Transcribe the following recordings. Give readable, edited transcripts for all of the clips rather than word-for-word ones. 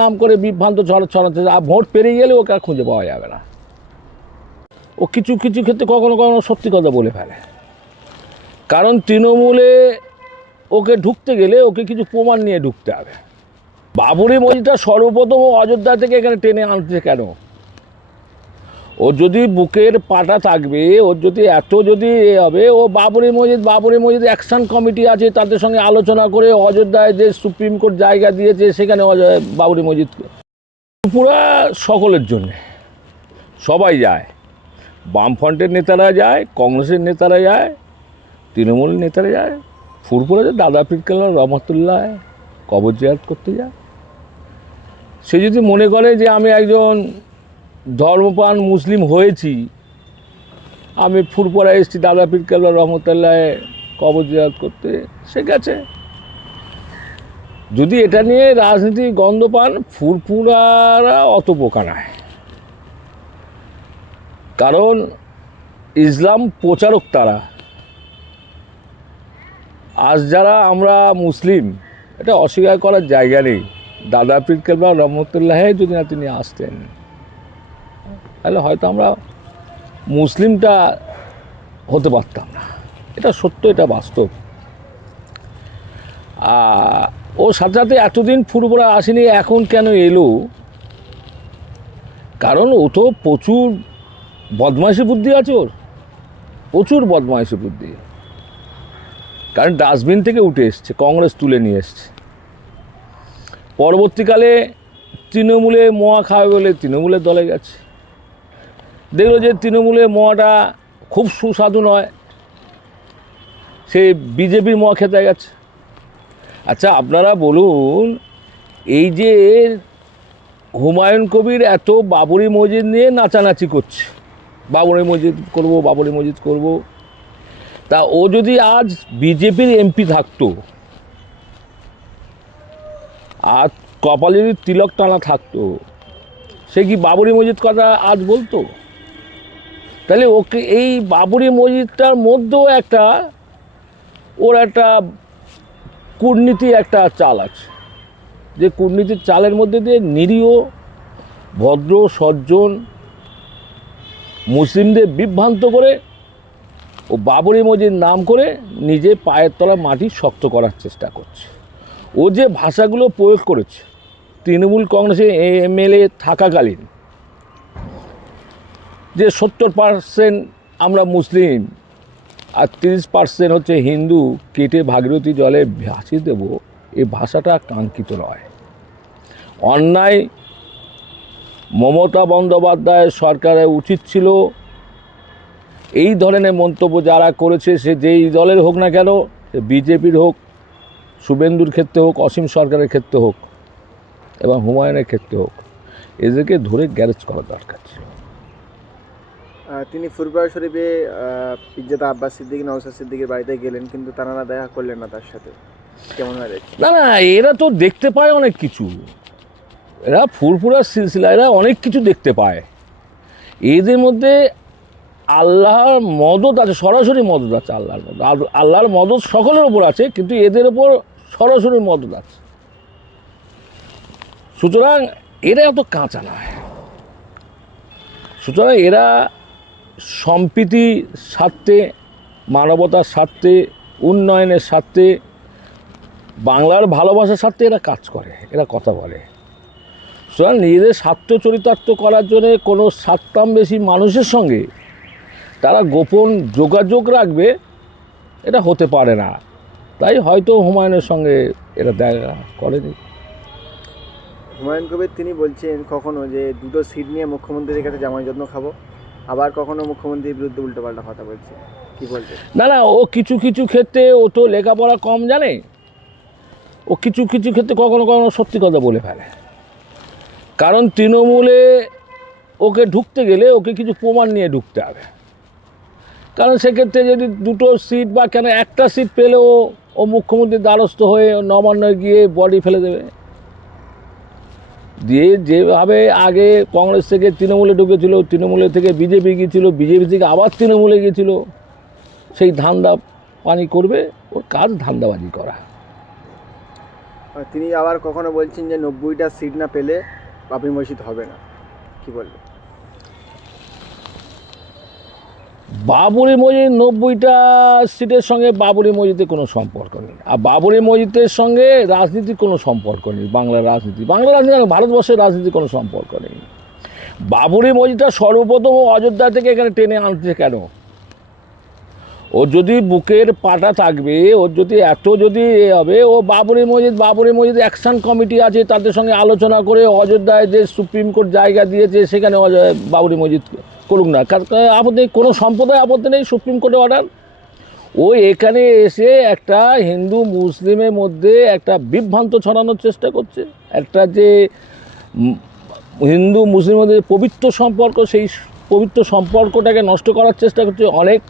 নাম করে বিভ্রান্ত ছড়াচ্ছে, আর ভোট পেরিয়ে গেলে ওকে আর খুঁজে পাওয়া যাবে না। ও কিছু কিছু ক্ষেত্রে কখনো কখনো সত্যি কথা বলে ফেলে, কারণ তৃণমূলে ওকে ঢুকতে গেলে ওকে কিছু প্রমাণ নিয়ে ঢুকতে হবে। বাবরি মসজিদটা সর্বপ্রথম অযোধ্যা থেকে এখানে টেনে আনছে কেন? ওর যদি বুকের পাটা থাকবে, ওর যদি এত যদি হবে, ও বাবরি মসজিদ অ্যাকশন কমিটি আছে, তাদের সঙ্গে আলোচনা করে অযোধ্যায় যে সুপ্রিম কোর্ট জায়গা দিয়েছে সেখানে বাবরি মসজিদ পুরা সকলের জন্যে, সবাই যায়, বামফ্রন্টের নেতারা যায়, কংগ্রেসের নেতারা যায়, তৃণমূলের নেতারা যায়, ফুরপুরা যে দাদা পীর কেবলা রহমতুল্লাহ কবর জিয়ারত করতে যায়। সে যদি মনে করে যে আমি একজন ধর্মপ্রাণ মুসলিম হয়েছি, আমি ফুরপুরা এসেছি দাদা পীর কেবলা রহমতুল্লাহ কবর জিয়ারত করতে, সে গেছে। যদি এটা নিয়ে রাজনীতি গন্ধ পান, ফুরপুরারা অত বোকা নয়, কারণ ইসলাম প্রচারক তারা। আজ যারা আমরা মুসলিম, এটা অস্বীকার করার জায়গা নেই। দাদা পীর কেবলা রহমতুল্লাহ যদি না তিনি আসতেন, তাহলে হয়তো আমরা মুসলিমটা হতে পারতাম না। এটা সত্য, এটা বাস্তব। ও সাথে সাথে এতদিন ফুরপুরা আসেনি, এখন কেন এলো? কারণ ও তো প্রচুর বদমাইশি বুদ্ধি আছে, ওর প্রচুর বদমাইশি বুদ্ধি। কারণ ডাস্টবিন থেকে উঠে এসছে, কংগ্রেস তুলে নিয়ে এসছে। পরবর্তীকালে তৃণমূলে মোয়া খাবে বলে তৃণমূলের দলে গেছে, দেখলো যে তৃণমূলের মোয়াটা খুব সুস্বাদু নয়, সে বিজেপির মোয়া খেতে গেছে। আচ্ছা আপনারা বলুন, এই যে হুমায়ুন কবির এত বাবরি মসজিদ নিয়ে নাচানাচি করছে, বাবরি মসজিদ করব, বাবরি মসজিদ করব, তা ও যদি আজ বিজেপির এমপি থাকতো আর কপালে যদি তিলক টানা থাকতো, সে কি বাবরি মসজিদ কথা আজ বলতো? তাহলে ওকে এই বাবরি মসজিদটার মধ্যেও একটা ওর একটা কূটনীতি একটা চাল আছে, যে কূটনীতির চালের মধ্যে দিয়ে নিরীহ ভদ্র সজ্জন মুসলিমদের বিভ্রান্ত করে ও বাবরি মসজিদ নাম করে নিজে পায়ের তলা মাটি শক্ত করার চেষ্টা করছে। ও যে ভাষাগুলো প্রয়োগ করেছে তৃণমূল কংগ্রেসে এমএলএ থাকাকালীন, যে 70% আমরা মুসলিম আর 30% হচ্ছে হিন্দু, কেটে ভাগীরথী জলে ভাসিয়ে দেব, এই ভাষাটা কাঙ্ক্ষিত নয়, অন্যায়। মমতা বন্দ্যোপাধ্যায় সরকারের উচিত ছিল এই ধরনের মন্তব্য যারা করেছে, সে যেই দলের হোক না কেন, সে বিজেপির হোক, শুভেন্দুর ক্ষেত্রে হোক, অসীম সরকারের ক্ষেত্রে হোক এবং হুমায়ুনের ক্ষেত্রে হোক, এদেরকে ধরে গ্যারেজ করা দরকার ছিল। তিনি ফুরপুরা শরীফে পিজ্জাদা আব্বাস সিদ্দিকী, নওশাদ সিদ্দিকীর বাড়িতে গেলেন, কিন্তু তারা দেখা করলেন না তার সাথে। কেমন হয়? না না, এরা তো দেখতে পায় অনেক কিছু, এরা ফুরফুরার সিলসিলা, এরা অনেক কিছু দেখতে পায়। এদের মধ্যে আল্লাহর মদত আছে, সরাসরি মদত আছে, আল্লাহর মদত সকলের ওপর আছে, কিন্তু এদের ওপর সরাসরি মদত আছে। সুতরাং এরা এত কাঁচা নয়। সুতরাং এরা সম্প্রীতির স্বার্থে, মানবতার স্বার্থে, উন্নয়নের স্বার্থে, বাংলার ভালোবাসার স্বার্থে এরা কাজ করে, এরা কথা বলে। সুতরাং নিজেদের স্বার্থ চরিতার্থ করার জন্য কোনো স্বার্থান্বেষী মানুষের সঙ্গে তারা গোপন যোগাযোগ রাখবে, এটা হতে পারে না। তাই হয়তো হুমায়ুনের সঙ্গে এরা দেখা করেনি। হুমায়ুন কবির তিনি বলছেন কখনো যে দুটো সিট নিয়ে মুখ্যমন্ত্রীর কাছে জামাই যত্ন খাবো, আবার কখনো মুখ্যমন্ত্রীর বিরুদ্ধে উল্টোপাল্টা কথা বলছে। কি বলছে? না না, ও কিছু কিছু ক্ষেত্রে ও তো লেখাপড়া কম জানে, ও কিছু কিছু ক্ষেত্রে কখনো কখনো সত্যি কথা বলে ফেলে, কারণ তৃণমূলে ওকে ঢুকতে গেলে ওকে কিছু প্রমাণ নিয়ে ঢুকতে হবে। কারণ সেক্ষেত্রে যদি দুটো সিট বা কেন একটা সিট পেলেও ও মুখ্যমন্ত্রীর দ্বারস্থ হয়ে নবান্নে গিয়ে বডি ফেলে দেবে। দিয়ে যেভাবে আগে কংগ্রেস থেকে তৃণমূলে ঢুকেছিল, তৃণমূলে থেকে বিজেপি গিয়েছিল, বিজেপি থেকে আবার তৃণমূলে গিয়েছিল, সেই ধান্দা পানি করবে, ওর কাজ ধান্দাবাজি করা। আর তিনি আবার কখনো বলছেন যে 90টা সিট না পেলে বাবরি মসজিদ হবে না, কি বলবেন? বাবরি মসজিদ 90টা সিটের সঙ্গে বাবরি মসজিদের কোনো সম্পর্ক নেই। আর বাবরি মসজিদের সঙ্গে রাজনীতির কোনো সম্পর্ক নেই। বাংলার রাজনীতি ভারতবর্ষের রাজনীতির কোনো সম্পর্ক নেই। বাবরি মসজিদটা সর্বপ্রথম অযোধ্যা থেকে এখানে টেনে আনছে কেন? ওর যদি বুকের পাটা থাকবে, ওর যদি হবে, ও বাবরি মসজিদ অ্যাকশন কমিটি আছে, তাদের সঙ্গে আলোচনা করে অযোধ্যায় যে সুপ্রিম কোর্ট জায়গা দিয়েছে সেখানে বাবরি মসজিদ করুক না। আপত্তি নেই, কোনো সম্প্রদায় আপত্তি নেই, সুপ্রিম কোর্টের অর্ডার। ও এখানে এসে একটা হিন্দু মুসলিমের মধ্যে একটা বিভ্রান্ত ছড়ানোর চেষ্টা করছে। একটা যে হিন্দু মুসলিমের মধ্যে পবিত্র সম্পর্ক, সেই পবিত্র সম্পর্কটাকে নষ্ট করার চেষ্টা করছে। অনেক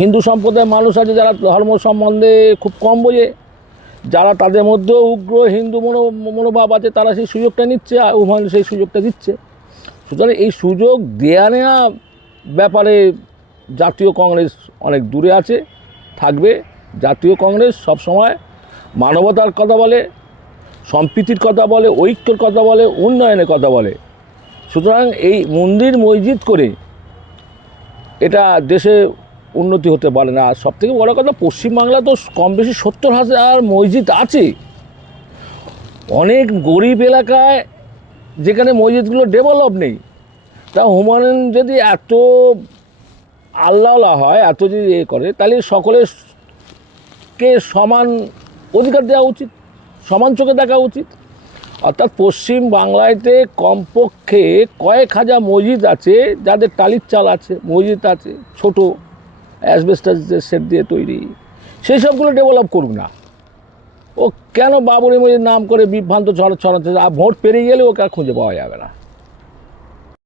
হিন্দু সম্প্রদায়ের মানুষ আছে যারা ধর্ম সম্বন্ধে খুব কম বোঝে, যারা তাদের মধ্যেও উগ্র হিন্দু মনোভাব আছে, তারা সেই সুযোগটা নিচ্ছে, উভয় সেই সুযোগটা দিচ্ছে। সুতরাং এই সুযোগ দেয়া নেওয়া ব্যাপারে জাতীয় কংগ্রেস অনেক দূরে আছে, থাকবে। জাতীয় কংগ্রেস সবসময় মানবতার কথা বলে, সম্প্রীতির কথা বলে, ঐক্যের কথা বলে, উন্নয়নের কথা বলে। সুতরাং এই মন্দির মসজিদ করে এটা দেশে উন্নতি হতে পারে না। আর সবথেকে বড় কথা, পশ্চিমবাংলা তো কম বেশি 70,000 মসজিদ আছে। অনেক গরিব এলাকায় যেখানে মসজিদগুলো ডেভেলপ নেই, তা হুমায়ুন যদি এত আল্লাহওয়ালা হয়, এত যদি করে, তাহলে সকলেরকে সমান অধিকার দেওয়া উচিত, সমান চোখে দেখা উচিত। অর্থাৎ পশ্চিম বাংলাতে কমপক্ষে কয়েক হাজার মসজিদ আছে যাদের টালির চাল আছে, মসজিদ আছে ছোটো অ্যাসবেস্টাসের সেট দিয়ে তৈরি, সেই সবগুলো ডেভেলপ করুক না। ও কেন বাবরি মসজিদ নাম করে বিভ্রান্ত ছড়াচ্ছে? আর ভোট পেরিয়ে গেলে ওকে আর খুঁজে পাওয়া যাবে না।